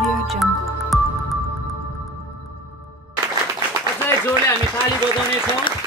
Audio Jungle. अझै जोडले हामी ताली बजाउने छौं।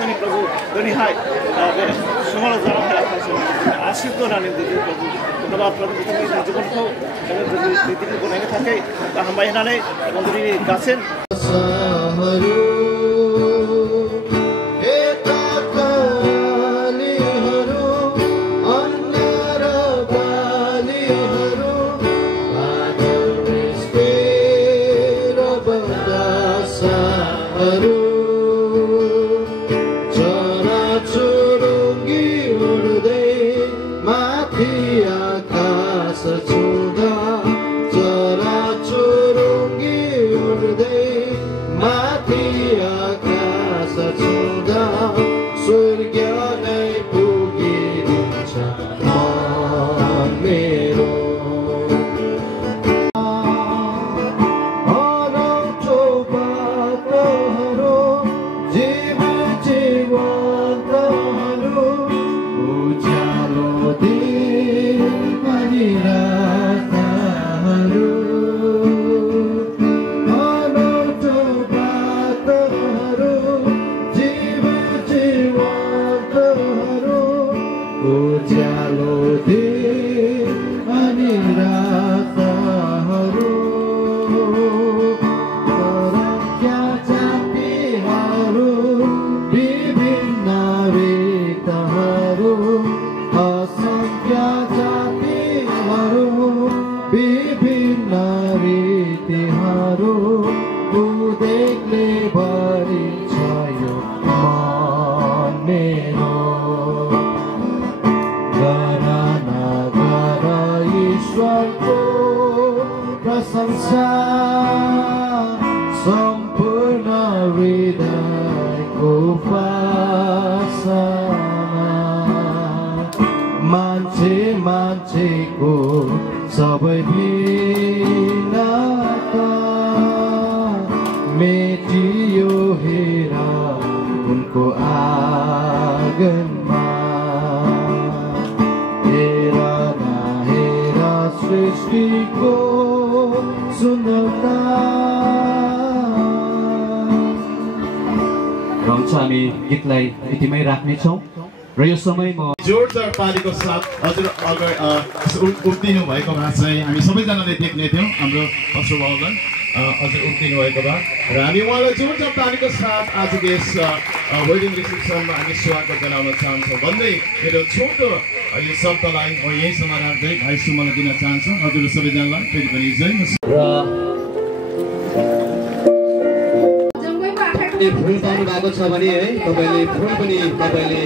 शनि प्रभु गनी हाय सुमल जाना है आशीष तो नानी दे प्रभु धन्यवाद प्रभु बिथांनि जीवन को दैदेननो बनायनो थाखाय हामबाय होननानै मन्दिरनि गासेन हामी गीतलाई यतिमै राख्नेछौँ र यो समयमा जोरदार तालीको साथ हजुर उक्तिनु भएको भए चाहिँ हामी सबैजनाले देख्ने थियौँ हाम्रो पशुभावलाई हजुर उक्तिनु भएको भए र हामी उहाँलाई जोरदार तालीको साथ आजको यस वेडिङ रिसेप्सनमा हामी स्वागत जनाउन चाहन्छौँ भन्दै मेरो छोटो यो शब्दलाई म यहीँसम्म राख्दै भाइ सुमलाई दिन चाहन्छु हजुर सबैजनालाई फेरि पनि जय फुल पाउनु भएको छ भने है तपाईले फुल पनि तपाईले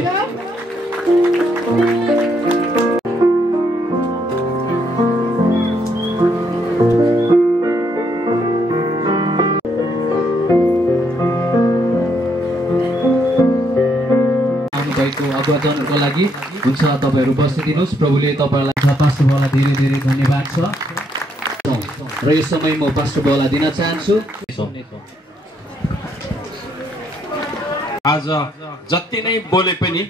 आउनुभएको अवगतनको लागि हुन्छ तपाईहरु बसिदिनुस् प्रभुले तपाईलाई पास्टर बाबुलाई धेरै धेरै धन्यवाद छ र यो समय म पास्टर बाबुलाई दिन चाहन्छु आज जति नै बोले पनि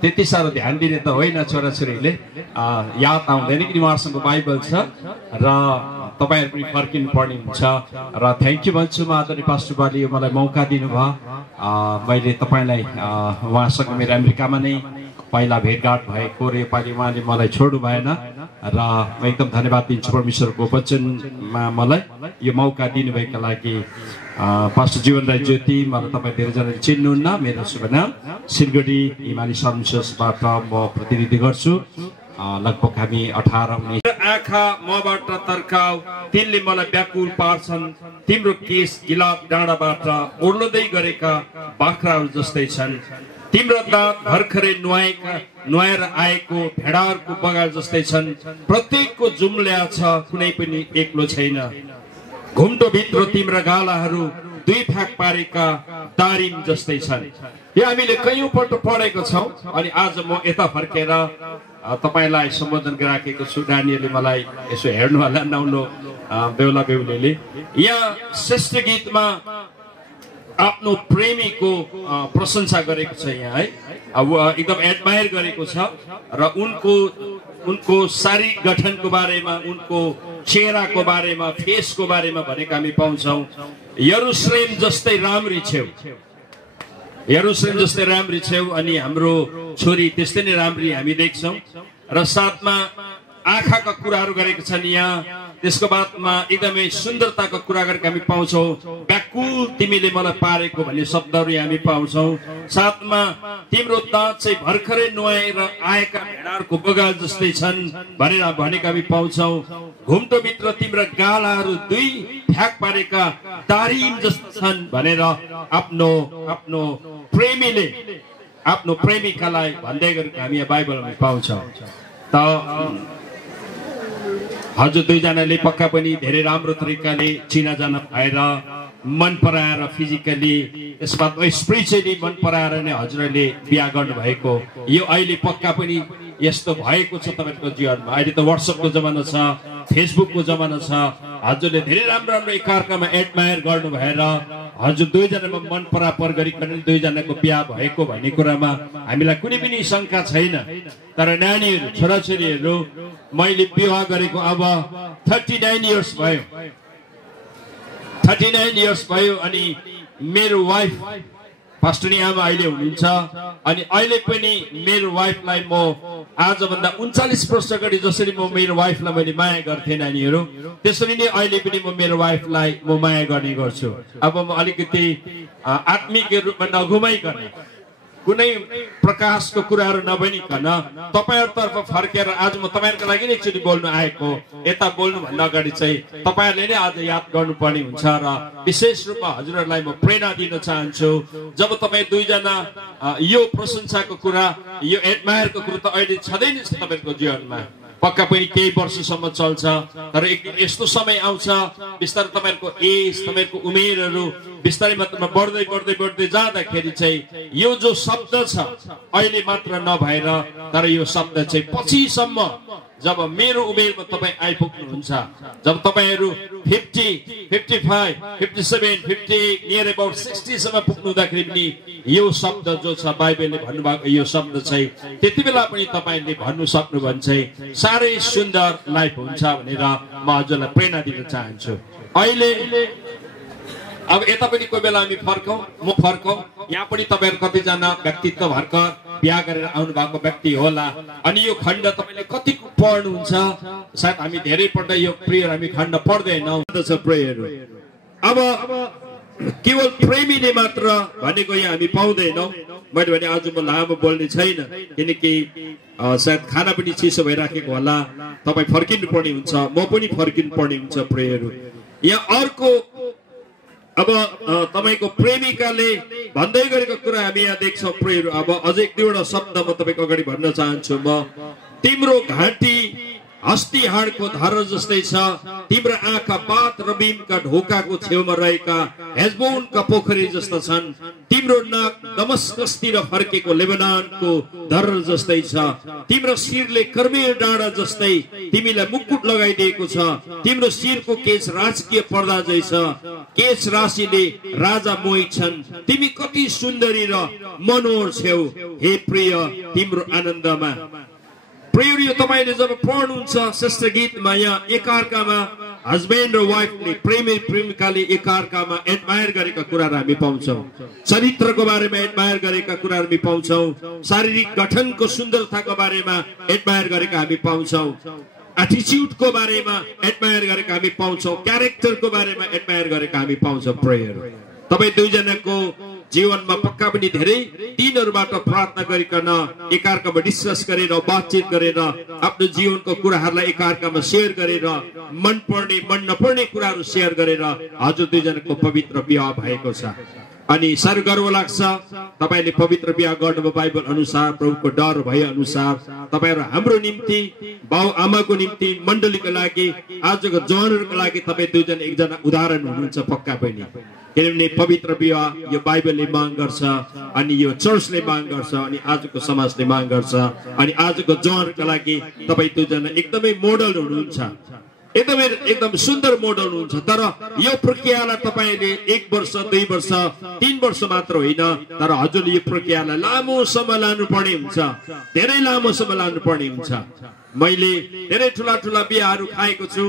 त्यति साह्रो ध्यान दिने त होइन छोराछोरीले याद आउँदैन कि उहाँसँग बाइबल छ र तपाईहरु पनि फर्किनु पर्ने हुन्छ र थ्यांक यू भन्छु म आदरणीय पास्टर बाले मलाई मौका दिनुभयो मैले तपाईलाई उहाँसँग मेरो अमेरिकामा नै पहिला भेटघाट भएको र योपालि उहाँले मलाई छोड्नु भएन र म एकदम धन्यवाद दिन्छु परमेश्वरको वचनमा मलाई यो मौका दिनुभएका लागि पास्टर जीवन राई ज्योति मलाई तपाईँ धेरैजनाले चिन्नुहुन्न मेरो शुभ नाम सिलगढी हिमाली सर्भिसेसबाट म प्रतिनिधि गर्छु लगभग हामी 18-19 आँखा मबाट तर्काउ तिनले मलाई व्याकुल पार्छन् तिम्रो केस गिलाप डाँडाबाट ओर्लदै गरेका बाख्राहरू जस्तै छन् तिम्रो दाँत भर्खरै नुहाएर आएको भेडाहरूको बगाल जस्तै छन् प्रत्येकको जुम्ल्या छ कुनै पनि एक्लो छैन घुम्टो भित्र तिम्रा गालाहरू दुई फाक पारेका दारिम जस्तै छन् यो हामीले कयौं पल्ट पढेको छौं अनि आज म यता फर्केर तपाईलाई सम्बोधन गराकेको छु नानीहरूले मलाई यसो हेर्नु होला नौलो बेहुला बेहुलीले यहाँ श्रेष्ठ गीतमा आफ्नो प्रेमीको प्रशंसा गरेको छ यहाँ है एकदम एडमायर गरेको छ र उनको शारीरिक गठनको बारेमा उनको चेहराको बारेमा फेसको बारेमा भनेको हामी पाउँछौं यरुशलेम जस्तै राम्री छेउ यरुशलेम जस्तै राम्री छेउ अनि हाम्रो छोरी त्यस्तै नै राम्री हामी देख्छौँ र साथमा आँखाका कुराहरू गरेका छन् यहाँ त्यसको बादमा एकदमै सुन्दरताको कुरा गरेका हामी पाउँछौँ व्याकुल तिमीले मलाई पारेको भन्ने शब्दहरू हामी पाउँछौँ साथमा तिम्रो दाँत चाहिँ भर्खरै नुहाएर आएका भेडाहरूको बगाल जस्तै छन् भनेर भनेका हामी पाउँछौँ घुम्टोभित्र तिम्रो गालाहरू दुई ठ्याक पारेका दारिम जस्ता छन् भनेर आफ्नो आफ्नो प्रेमीले आफ्नो प्रेमिकालाई भन्दै गरेको हामी यहाँ बाइबलमा पाउँछौँ त हजुर दुईजनाले पक्का पनि धेरै राम्रो तरिकाले चिनाजाना भएर मन पराएर फिजिकली त्यसमा स्पिरिचुअली मन पराएर नै हजुरहरूले बिहा गर्नुभएको यो अहिले पक्का पनि यस्तो भएको छ तपाईँको जीवनमा अहिले त व्हाट्सएपको जमाना छ फेसबुकको जमाना छ हजुरले धेरै राम्रो राम्रो एकअर्कामा एडमायर गर्नु भएर हजुर दुईजनामा मन परापर गरिकन दुईजनाको बिहा भएको भन्ने कुरामा हामीलाई कुनै पनि शङ्का छैन तर नानीहरू छोराछोरीहरू मैले विवाह गरेको अब 39 इयर्स भयो 39 इयर्स भयो अनि मेरो वाइफ पास्टरनी आमा अहिले हुनुहुन्छ अनि अहिले पनि मेरो वाइफलाई म आजभन्दा 39 वर्ष अगाडि जसरी म मेरो वाइफलाई मैले माया गर्थेँ नानीहरू त्यसरी नै अहिले पनि म मेरो वाइफलाई म माया गर्ने गर्छु अब म अलिकति आत्मिक रूपमा नघुमाइकन कुनै प्रकाशको कुराहरू नभनिकन तपाईहरुतर्फ फर्केर आज म तपाईहरुको लागि नै एकचोटि बोल्न आएको यता बोल्नु भन्दा अगाडि चाहिँ तपाईहरुले नै आज याद गर्नुपर्ने हुन्छ र विशेष रूपमा हजुरहरूलाई म प्रेरणा दिन चाहन्छु जब तपाई दुईजना यो प्रशंसाको कुरा यो एडमायरको कुरा त अहिले छँदैन छ तपाईहरुको जीवनमा पक्का पनि केही वर्षसम्म चल्छ तर एक दिन यस्तो समय आउँछ बिस्तारै तपाईहरुको एज तपाईहरुको उमेरहरू बिस्तारै मात्रामा बढ्दै बढ्दै बढ्दै जाँदाखेरि चाहिँ यो जो शब्द छ अहिले मात्र नभएर तर यो शब्द चाहिँ पछिसम्म जब मेरो उमेरमा तपाई आइपुग्नुहुन्छ जब तपाईहरु 50 55 57 58 नियर अबाउट 60 सम्म पुग्नुहुँदाखेरि पनि यो शब्द जो छ बाइबलले भन्नुभएको यो शब्द चाहिँ त्यतिबेला पनि तपाईले भन्नु सक्नु भन्छ सारै सुन्दर लाइफ हुन्छ भनेर म हजुरलाई प्रेरणा दिन चाहन्छु अहिले अब यता पनि कोही बेला हामी फर्कौं म फर्कौं यहाँ पनि तपाईहरु कतिजना व्यक्तित्व भर्खर बिहा गरेर आउनु भएको व्यक्ति होला अनि यो खण्ड तपाईले कति पढ्नुहुन्छ सायद हामी धेरै पल्ट यो प्रेयर हामी खण्ड पढ्दैनौं छ प्रेयरहरु अब केवल प्रेमीले मात्र भनेको यहाँ हामी पाउँदैनौं मैले भने आज म लामो बोल्ने छैन किनकि सायद खाना पनि चिसो भइराखेको होला तपाई फर्किनु पर्ने हुन्छ म पनि फर्किनु पर्ने हुन्छ प्रेयरहरु यहाँ अर्को अब तपाईको प्रेमिकाले भन्दै गरेको कुरा हामी यहाँ देख्छौं प्रेयरहरु अब अझै एक दुईवटा शब्द म तपाईको अगाडि भन्न चाहन्छु म तिम्रो घाँटी हस्ती हाडको धार जस्तै छ तिम्रो आँखा बात र बीमका ढोकाको छेउमा रहेका हेजबोनका पोखरी जस्ता छन् तिम्रो नाक दमस्कसतिर फर्केको लेबनानको धर जस्तै छ तिम्रो शिरले कर्मेल डाँडा जस्तै तिमीलाई मुकुट लगाइदिएको छ तिम्रो शिरको केश राजकीय पर्दा जै छ केश राशिले राजा मोहित छन् तिमी कति सुन्दरी र मनोहर छेउ हे प्रिय तिम्रो आनन्दमा प्रेयरहरु तपाईले जब पढ्नुहुन्छ श्रेष्ठ गीतमा यहाँ एकअर्कामा हस्बेन्ड र वाइफले प्रेमी प्रेमिकाले एकअर्कामा एडमायर गरेका कुराहरू हामी पाउँछौं चरित्रको बारेमा एडमायर गरेका कुराहरू हामी पाउँछौं शारीरिक गठनको सुन्दरताको बारेमा एडमायर गरेका हामी पाउँछौं एटिट्युडको बारेमा एडमायर गरेका हामी पाउँछौं क्यारेक्टरको बारेमा एडमायर गरेका हामी पाउँछौं प्रेयर तपाई दुईजनाको जीवनमा पक्का पनि धेरै दिनहरुबाट प्रार्थना गरिकन एकअर्कामा डिस्कस गरेर बातचित गरेर आफ्नो जीवनको कुराहरूलाई एकअर्कामा शेयर गरेर मन पर्ने मन नपर्ने कुराहरू शेयर गरेर हजुर दुईजनाको पवित्र विवाह भएको छ अनि साह्रै गर्व लाग्छ तपाईले पवित्र विवाह गर्नुभयो बाइबल अनुसार प्रभुको डर भए अनुसार तपाईहरु हाम्रो निम्ति बाउ आमाको निम्ति मण्डलीको लागि आजको जवानहरुको लागि तपाई दुईजना एकजना उदाहरण हुनुहुन्छ पक्का पनि किनभने पवित्र विवाह यो बाइबलले माग गर्छ अनि यो चर्चले माग गर्छ अनि आजको समाजले माग गर्छ अनि आजको जवानहरुको लागि तपाई दुईजना एकदमै मोडल हुनुहुन्छ एकदम सुन्दर मोडल हुनुहुन्छ तर यो प्रक्रियालाई तपाईले 1 वर्ष 2 वर्ष 3 वर्ष मात्र होइन तर हजुरले यो प्रक्रियालाई लामो समय लानु पर्ने हुन्छ धेरै लामो समय लानु पर्ने हुन्छ मैले धेरै ठूला ठूला बिहाहरू खाएको छु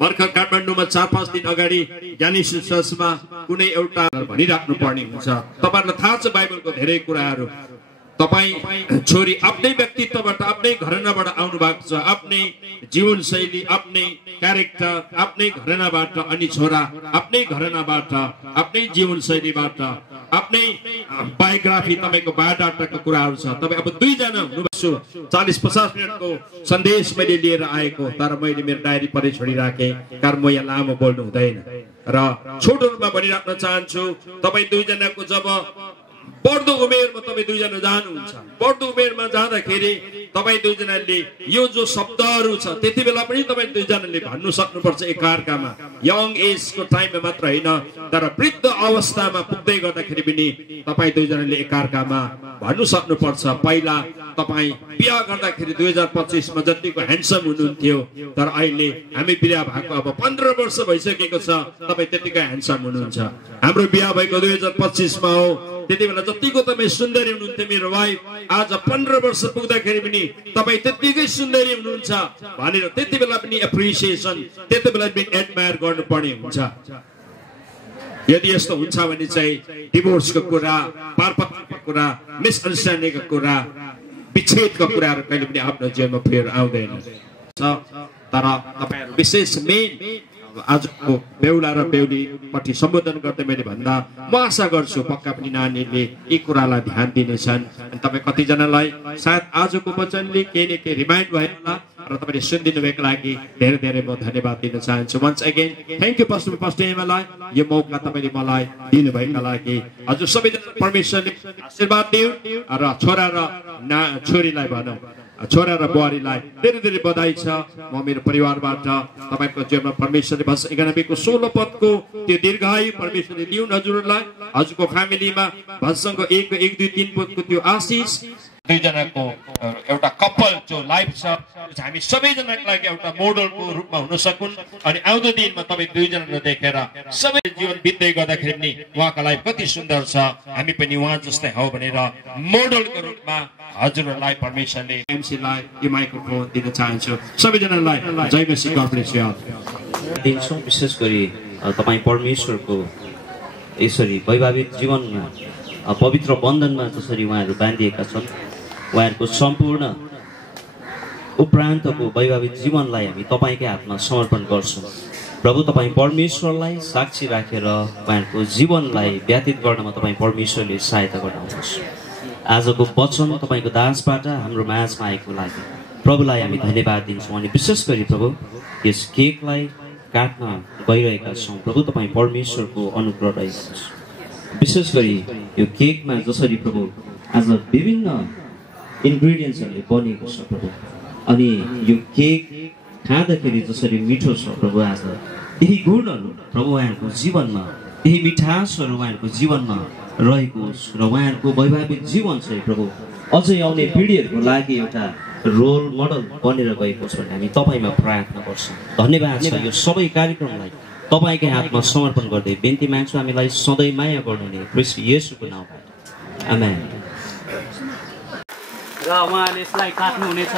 भर्खर काठमाडौँमा 4-5 दिन अगाडि ज्ञानेश्वर चर्चमा कुनै एउटा भनिराख्नु पर्ने हुन्छ। तपाईहरुलाई थाहा छ बाइबलको धेरै कुराहरू। तपाई छोरी आफ्नै व्यक्तित्वबाट आफ्नै घरानाबाट आउनु भएको छ, आफ्नै जीवनशैली, आफ्नै क्यारेक्टर, आफ्नै घरानाबाट, अनि छोरा आफ्नै घरानाबाट, आफ्नै जीवनशैलीबाट, आफ्नै बायोग्राफी, तपाईको बायोडाटाको कुराहरू छ। तपाई अब दुईजना हुनुभएको, 40-50 मिनटको सन्देश मैले लिएर आएको, तर मैले मेरो डायरी परै छोडिराखेँ कारण म यहाँ लामो बोल्नु हुँदैन। र छोटो रूपमा भनिराख्न चाहन्छु, तपाई दुईजनाको जब बढ्दो उमेरमा तपाईँ दुईजना जानुहुन्छ, बढ्दो उमेरमा जाँदाखेरि तपाईँ दुईजनाले यो जो शब्दहरू छ त्यति बेला पनि तपाईँ दुईजनाले भन्नु सक्नुपर्छ एकअर्कामा। यङ एजको टाइममा मात्र होइन, तर वृद्ध अवस्थामा पुग्दै गर्दाखेरि पनि तपाईँ दुईजनाले एकअर्कामा भन्नु सक्नुपर्छ। पहिला तपाईँ बिहा गर्दाखेरि 2025मा जतिको ह्यान्डसम हुनुहुन्थ्यो, तर अहिले हामी बिहा भएको अब 15 वर्ष भइसकेको छ, तपाईँ त्यतिकै ह्यान्डसम हुनुहुन्छ। हाम्रो बिहा भएको 2025मा हो, त्यति बेला जतिको तपाईँ सुन्दरी हुनुहुन्थ्यो मेरो वाइफ, आज 15 वर्ष पुग्दाखेरि पनि तपाईँ त्यतिकै सुन्दरी हुनुहुन्छ भनेर त्यति बेला पनि एप्रिसिएसन, त्यति बेला पनि एडमायर गर्नुपर्ने हुन्छ। यदि यस्तो हुन्छ भने चाहिँ डिभोर्सको कुरा, पारपत्रको कुरा, मिसअन्डरस्ट्यान्डिङको कुरा, विच्छेदको कुराहरू कहिले पनि आफ्नो जीवनमा फेर आउँदैन। तर तपाईहरु विशेष मेन आजको बेहुला र बेहुलीपट्टि सम्बोधन गर्दै मैले भन्दा म आशा गर्छु पक्का पनि नानीहरूले यी कुरालाई ध्यान दिनेछन्। अनि तपाईँ कतिजनालाई सायद आजको वचनले केही न केही रिमाइन्ड भयो होला र तपाईँले सुनिदिनु भएको लागि धेरै धेरै म धन्यवाद दिन चाहन्छु। Once again thank you pastor एमालाई, यो मौका तपाईँले मलाई दिनुभएका लागि। हजुर सबैजना परमेश्वरले आशीर्वाद दियो र छोरा र छोरीलाई भनौँ, छोरा र बुहारीलाई धेरै धेरै बधाई छ म मेरो परिवारबाट। तपाईँको जीवनमा परमेश्वरले वर्ष 91को 16 पदको त्यो दीर्घायु परमेश्वरले दिउन् हजुरहरूलाई। हजुरको फ्यामिलीमा भजनको 1, 2, 3 पदको त्यो आशिष, दुईजनाको एउटा कपल जो लाइफ छ हामी सबैजनाको लागि एउटा मोडलको रूपमा हुन सकुन्। अनि आउँदो दिनमा तपाईँ दुईजनालाई देखेर सबै जीवन बित्दै गर्दाखेरि पनि उहाँको लाइफ कति सुन्दर छ, हामी पनि उहाँ जस्तै हौ भनेर मोडलको रूपमा हजुरहरूलाई परमेश्वरले एमसीलाई यो माइक्रोफोन दिन चाहन्छु। सबैजनालाई जय मसीह, गॉड ब्लेस यू ऑल। दिन्छौँ विशेष गरी तपाईँ परमेश्वरको यसरी वैवाहिक जीवनमा पवित्र बन्धनमा जसरी उहाँहरू बाँधिएका छन्, उहाँहरूको सम्पूर्ण उपरान्तको वैवाहिक जीवनलाई हामी तपाईँकै हातमा समर्पण गर्छौँ। प्रभु तपाईँ परमेश्वरलाई साक्षी राखेर उहाँहरूको जीवनलाई व्यतीत गर्नमा तपाईँ परमेश्वरले सहायता गर्नुहोस्। आजको वचन तपाईँको दासबाट हाम्रो माझमा आएको लागि प्रभुलाई हामी धन्यवाद दिन्छौँ। अनि विशेष गरी प्रभु यस केकलाई काट्न गइरहेका छौँ, प्रभु तपाईँ परमेश्वरको अनुग्रह रहिनुहोस्। विशेष गरी यो केकमा जसरी प्रभु आज विभिन्न इन्ग्रिडियन्ट्सहरूले बनेको छ प्रभु, अनि यो केक खाँदाखेरि जसरी मिठो छ प्रभु, आज यही गुणहरू प्रभु उहाँहरूको जीवनमा, यही मिठासहरू उहाँहरूको जीवनमा रहेको होस् र उहाँहरूको वैवाहिक जीवन चाहिँ प्रभु अझै आउने पिँढीहरूको लागि एउटा रोल मोडल बनेर गएको छ भने हामी तपाईँमा प्रार्थना गर्छौँ। धन्यवाद छ यो सबै कार्यक्रमलाई तपाईँकै हातमा समर्पण गर्दै बिन्ती माग्छु, हामीलाई सधैँ माया गर्नुहुने ख्रीष्ट येशूको नामबाट आमेन। र उहाँले यसलाई काट्नुहुनेछ।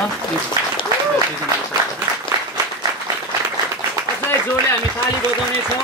अझै जोडले हामी ताली बजाउनेछौँ।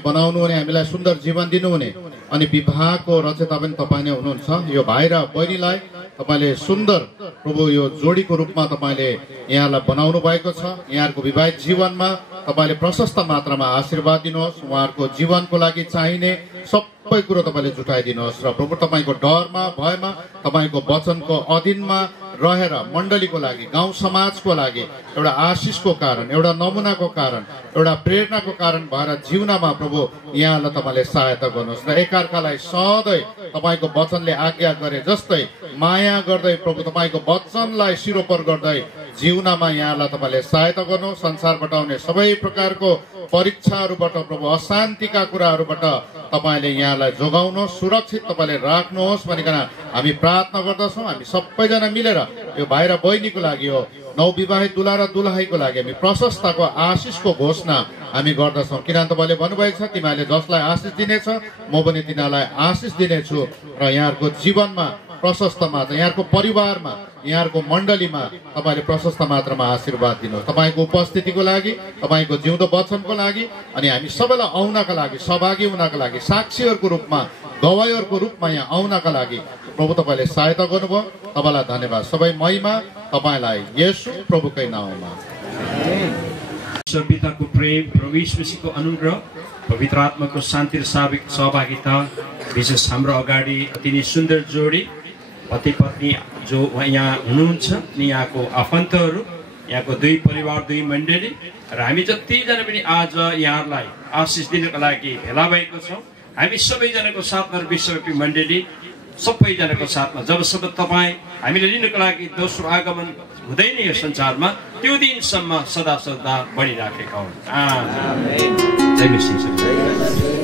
बनाउनु हुने, हामीलाई सुन्दर जीवन दिनुहुने अनि विवाहको रचयिता पनि तपाईँ नै हुनुहुन्छ। यो भाइ र बहिनीलाई तपाईँले सुन्दर प्रभु यो जोडीको रूपमा तपाईँले यहाँलाई बनाउनु भएको छ। यहाँहरूको विवाहित जीवनमा तपाईँले प्रशस्त मात्रामा आशीर्वाद दिनुहोस्। उहाँहरूको जीवनको लागि चाहिने सबै कुरो तपाईँले जुटाइदिनुहोस् र प्रभु तपाईँको डरमा भयमा तपाईँको वचनको अधीनमा रहेर मण्डलीको लागि, गाउँ समाजको लागि एउटा आशिषको कारण, एउटा नमुनाको कारण, एउटा प्रेरणाको कारण भएर जिउनमा प्रभु यहाँलाई तपाईँले सहायता गर्नुहोस् र एकअर्कालाई सधैँ तपाईँको वचनले आज्ञा गरे जस्तै माया गर्दै प्रभु तपाईँको वचनलाई सिरोपर गर्दै जिउनमा यहाँलाई तपाईँले सहायता गर्नुहोस्। संसारबाट आउने सबै प्रकारको परीक्षाहरूबाट प्रभु अशान्तिका कुराहरूबाट तपाईँले यहाँलाई जोगाउनुहोस्, सुरक्षित तपाईँले राख्नुहोस् भनिकन हामी प्रार्थना गर्दछौँ। हामी सबैजना मिलेर यो भाइ र बहिनीको लागि हो नवविवाहित दुला र दुलहाईको लागि हामी प्रशस्तको आशिषको घोषणा हामी गर्दछौँ। किनभने तपाईँले भन्नुभएको छ तिमीहरूले जसलाई आशिष दिनेछ म पनि तिनीहरूलाई आशिष दिनेछु र यहाँहरूको जीवनमा प्रशस्त मात्रा यहाँहरूको परिवारमा यहाँहरूको मण्डलीमा तपाईँले प्रशस्त मात्रामा आशीर्वाद दिनुहोस्। तपाईँको उपस्थितिको लागि तपाईँको जिउँदो वचनको लागि अनि हामी सबैलाई आउनका लागि सहभागी हुनका लागि साक्षीहरूको रूपमा गवाईहरूको रूपमा यहाँ आउनका लागि प्रभु तपाईँले सहायता गर्नुभयो। तपाईँलाई धन्यवाद। सबै महिमा तपाईँलाई येशू प्रभुकै नाउँमा। पिताको प्रेम प्रभु यीशु मसीहको अनुग्रह पवित्र आत्माको शान्ति र सार्वजनिक सहभागिता विशेष हाम्रो अगाडि अति नै सुन्दर जोडी पति पत्नी जो यहाँ हुनुहुन्छ अनि यहाँको आफन्तहरू यहाँको दुई परिवार दुई मण्डली र हामी जतिजना पनि आज यहाँहरूलाई आशिष दिनको लागि भेला भएको छौँ। हामी सबैजनाको साथमा विश्वव्यापी मण्डली सबैजनाको साथमा जबसम्म तपाईँ हामीले लिनको लागि दोस्रो आगमन हुँदैन यो संसारमा त्यो दिनसम्म सदा सदा बढिराखेका हुन्। जय मसीह।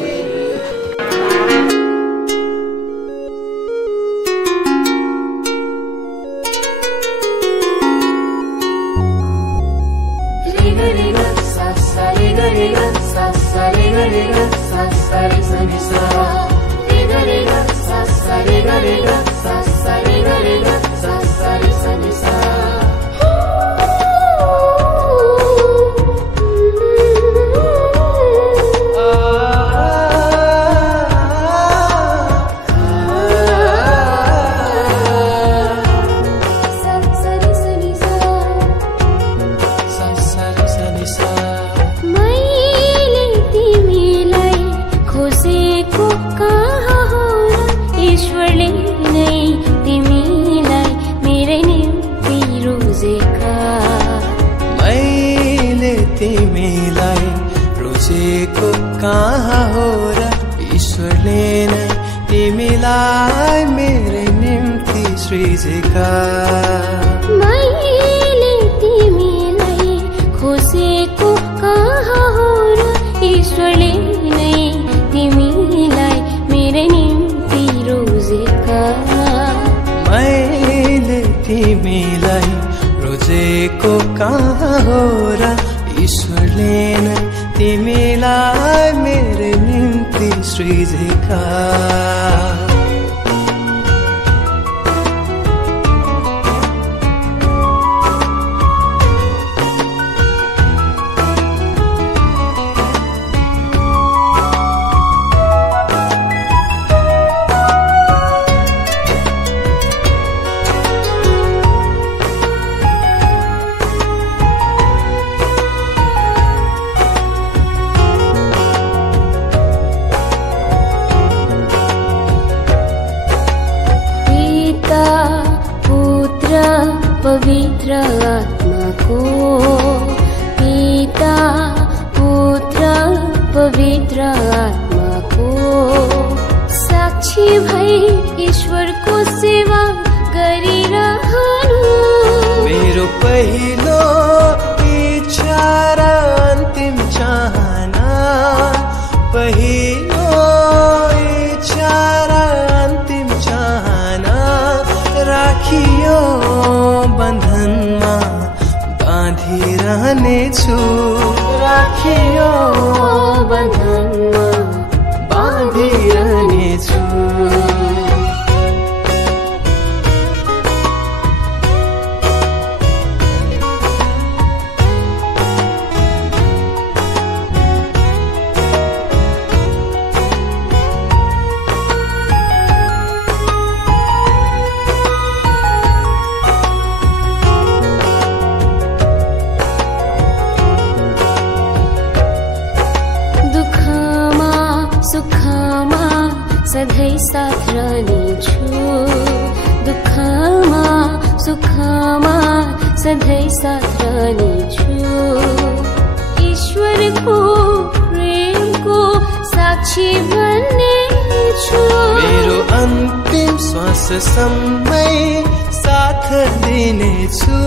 मेरो अन्तिम श्वास समय साथ दिनेछु,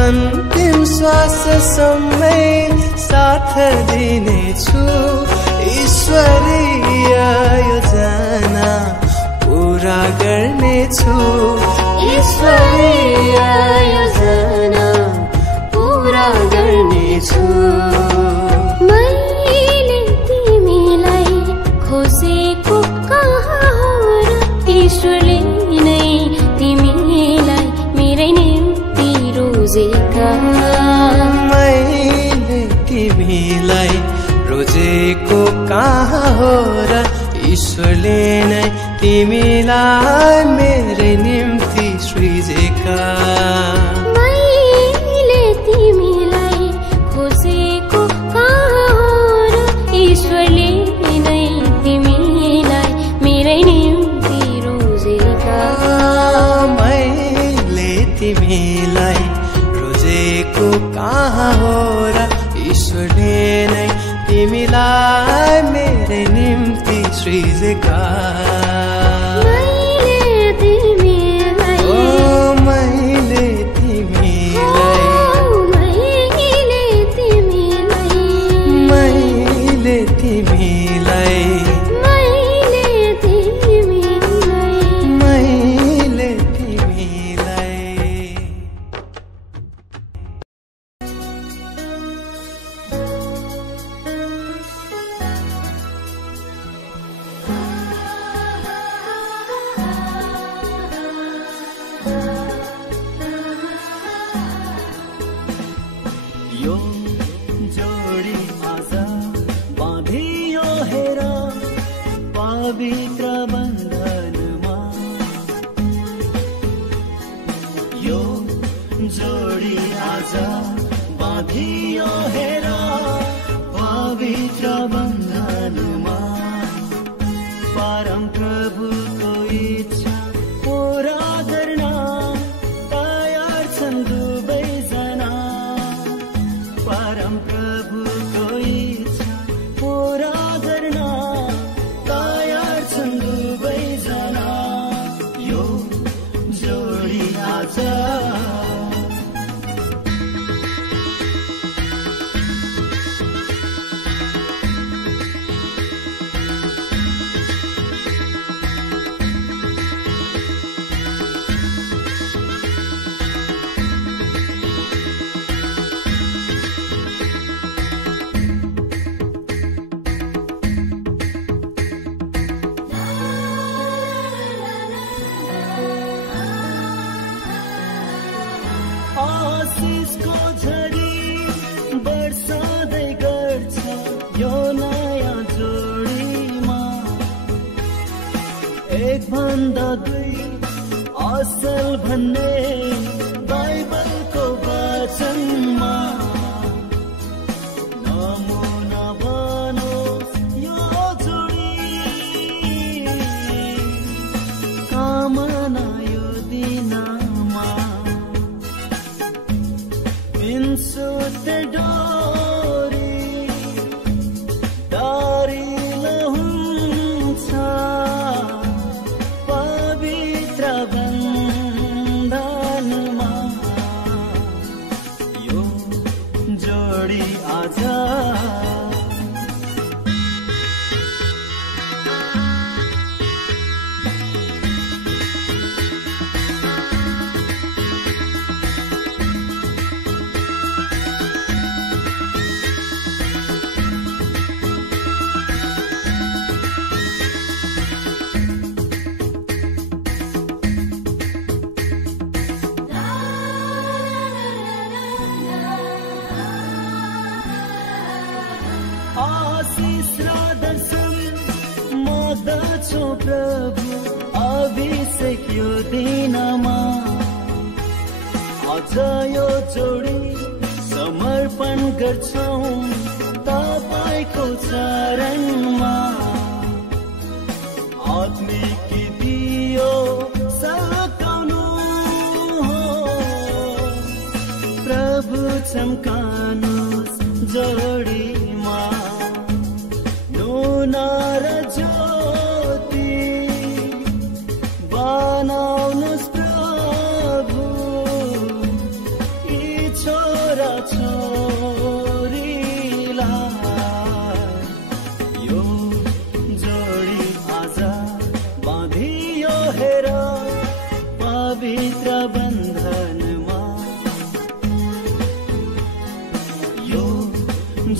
अन्तिम श्वास समय साथ दिनेछु। ईश्वरीय योजना पूरा गर्ने दिनेछु ईश्वरीय योजना पूरा गर्नेछु मैले तिमीलाई खोजेको कहाँ हो र ईश्वरले नै तिमीलाई मेरै निम्ति रोजेका मैले तिमीलाई रोजेको कहाँ हो र ईश्वरले नै तिमीलाई मेरै निम्ति सृजेका मैले तिमीलाई खोजेको कहाँ हो र ईश्वरले नै तिमीलाई मेरै निम्ति रोजेका मैले तिमीलाई रोजेको कहाँ हो र ईश्वरले नै तिमीलाई मेरै निम्ति सृजेका यो जोडी आज बाँधियो हेर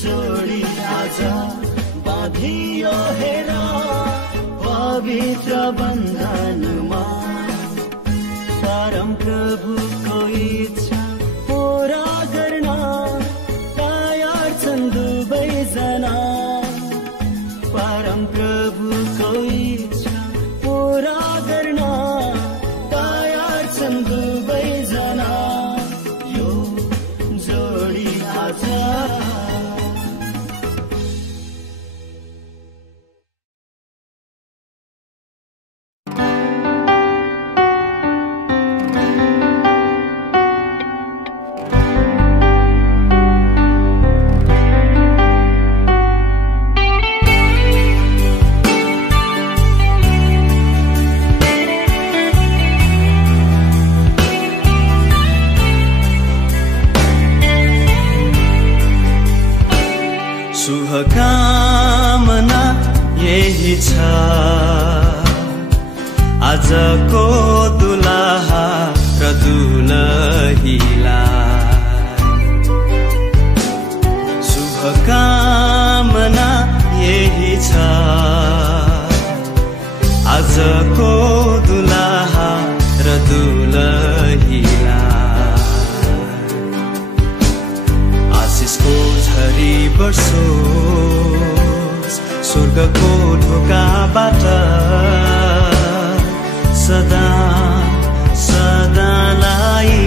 जोडी आज बाँधियो हेर पवित्र बन्धनमा परम प्रभुको इच्छा पूरा गर्न तयार छन् दुवैजना परम प्रभुको इच्छा पूरा गर्न तयार छन् दुवैजना यो जोडी आज शुभकामना यही छ आजको दुलहा र दुलहीलाई शुभकामना यही छ आजको दुलहा र दुलहीलाई आशिषको झरी बर्सोस् स्वर्गको ढोकाबाट सदा सदालाई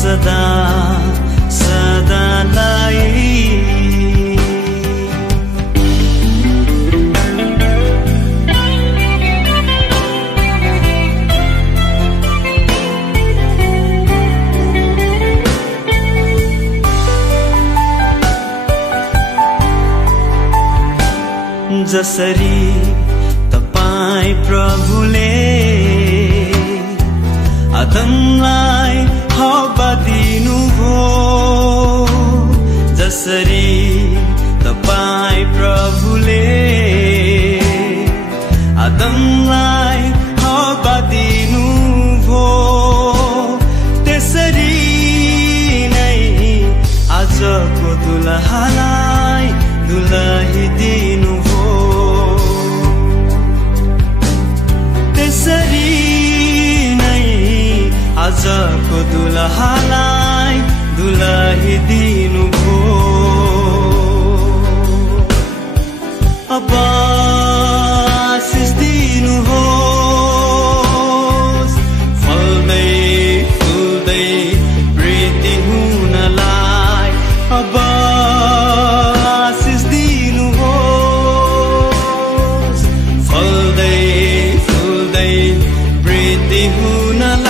सदा सदालाई जसरी तपाईं प्रभुले आदमलाई हवा दिनुभयो जसरी तपाईं प्रभुले आदमलाई हवा दिनुभयो त्यसरी नै आजको दुलहालाई दुलही दिनुभयो त्यसरी नै आजको दुलहालाई दुलही दिनुभयो अब आशिष दिनुहोस् फल्दै फुल्दै वृद्धि हुनलाई अब आशिष दिनुहोस् फल्दै फुल्दै वृद्धि हुनलाई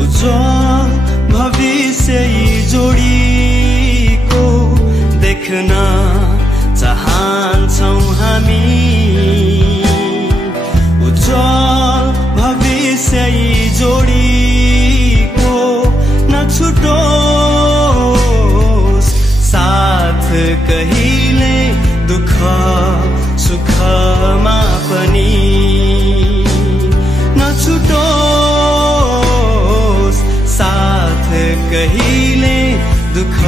उज्जवल भविष्य जोडीको देख्न चाहन्छौँ हामी उज्जवल भविष्य जोडीको नछुटोस् साथ कहिले दुःख सुखमा पनि नछुटोस् साथ कहिले दुःख